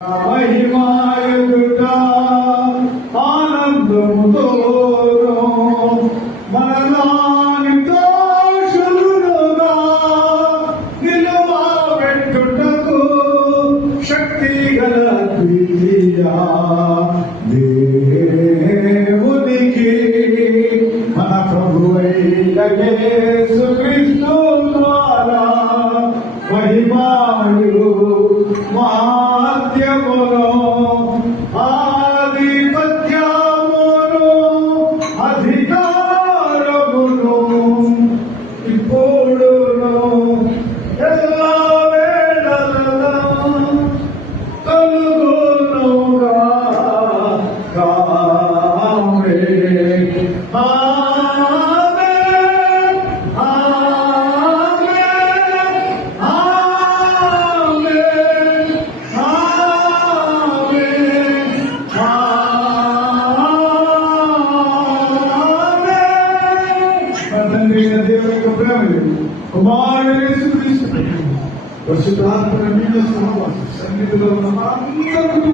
మహిమాయుట ఆనందముతో మనలాని దోషులుగా నిలవబెట్టుటకు శక్తి గల ద్వితీయ దేవునికి మన ప్రభువైన యేసుక్రీస్తు ద్వారా మహిమాయు మాధ్యమును ఆధిపత్యమును అధికారమును ఇప్పుడును ఎల్ల వేళలలో కలుగునుగా దేవుని యొక్క ప్రేమ కుమారుడు యేసుక్రీస్తు పరిశుద్ధాత్మ సహవాసం సన్నిధిలో ఉన్న